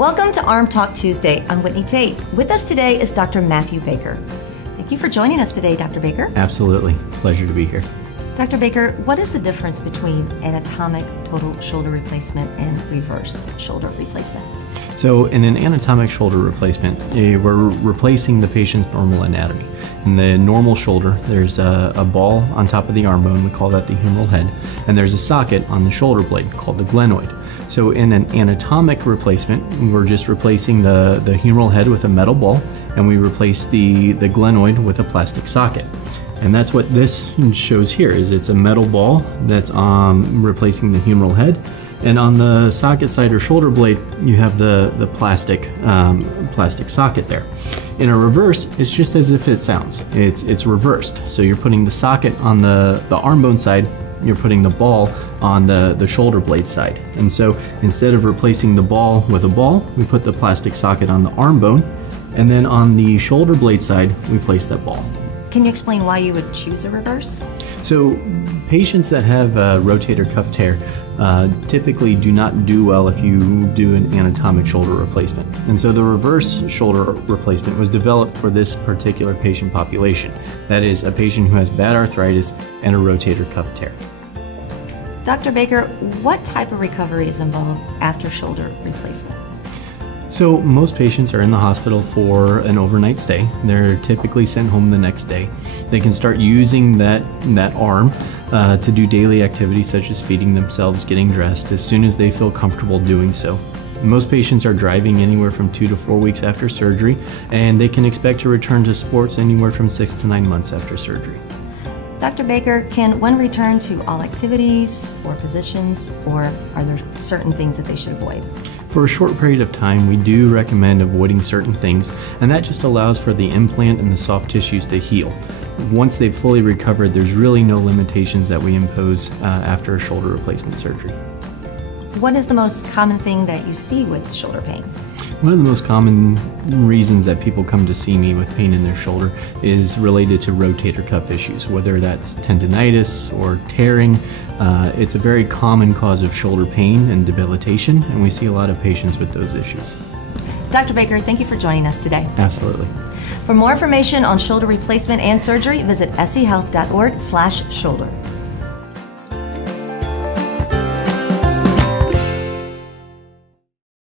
Welcome to Arm Talk Tuesday. I'm Whitney Tate. With us today is Dr. Matthew Baker. Thank you for joining us today, Dr. Baker. Absolutely. Pleasure to be here. Dr. Baker, what is the difference between anatomic total shoulder replacement and reverse shoulder replacement? So in an anatomic shoulder replacement, we're replacing the patient's normal anatomy. In the normal shoulder, there's a ball on top of the arm bone, we call that the humeral head, and there's a socket on the shoulder blade called the glenoid. So in an anatomic replacement, we're just replacing the humeral head with a metal ball, and we replace the glenoid with a plastic socket. And that's what this shows here, is it's a metal ball that's replacing the humeral head. And on the socket side or shoulder blade, you have the plastic socket there. In a reverse, it's just as if it sounds. It's reversed. So you're putting the socket on the arm bone side, you're putting the ball on the shoulder blade side. And so instead of replacing the ball with a ball, we put the plastic socket on the arm bone, and then on the shoulder blade side, we place that ball. Can you explain why you would choose a reverse? So patients that have rotator cuff tear typically do not do well if you do an anatomic shoulder replacement. And so the reverse shoulder replacement was developed for this particular patient population. That is, a patient who has bad arthritis and a rotator cuff tear. Dr. Baker, what type of recovery is involved after shoulder replacement? So most patients are in the hospital for an overnight stay. They're typically sent home the next day. They can start using that arm to do daily activities such as feeding themselves, getting dressed, as soon as they feel comfortable doing so. Most patients are driving anywhere from 2 to 4 weeks after surgery, and they can expect to return to sports anywhere from 6 to 9 months after surgery. Dr. Baker, can one return to all activities or positions, or are there certain things that they should avoid? For a short period of time, we do recommend avoiding certain things, and that just allows for the implant and the soft tissues to heal. Once they've fully recovered, there's really no limitations that we impose after a shoulder replacement surgery. What is the most common thing that you see with shoulder pain? One of the most common reasons that people come to see me with pain in their shoulder is related to rotator cuff issues, whether that's tendinitis or tearing. It's a very common cause of shoulder pain and debilitation, and we see a lot of patients with those issues. Dr. Baker, thank you for joining us today. Absolutely. For more information on shoulder replacement and surgery, visit SoutheastHEALTH.org/shoulder.